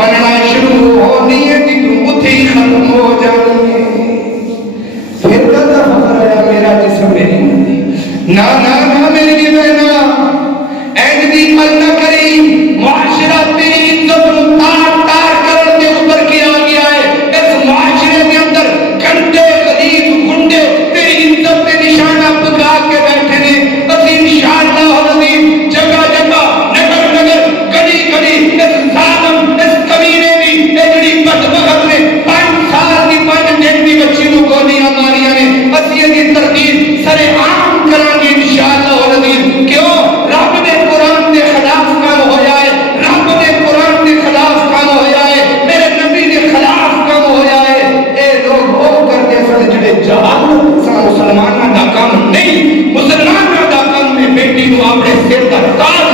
مننا شروع ہونی ہے کہ تم اتھی ختم ہو جانی ہے. پھر کہتا فخر آیا میرا جسم میری مندی نا نا نا میری بہنا ایڈی عمل نہ کری. معاشرہ تیری عزت تار تار کرتے اوپر کیا گیا ہے. اس معاشرے کے اندر گھنٹے غریب گنڈے تیری عزت کے نشانہ پکا کے بیٹھے نے. اسی انشاءاللہ العظیم جگہ جگہ نگر نگر گلی گلی اس ظالم اس کمینے دی ایڈی بدبخت نے 5 سال کی 5 دن کی بچی کو گولیاں ماریاں نے. اسی کی تردید سر عام کریں گے انشاءاللہ العظیم. کیوں؟ رب نے قرآن کے خلاف کام ہو جائے. رب نے قرآن کے خلاف کام ہو جائے. میرے نبی کے خلاف کام ہو جائے. اے لوگ وہ کرتے سن جڑے جہاد مسلمانوں کا کام نہیں. مسلمانوں کا کام میں بیٹی کو اپنے سر کا تاج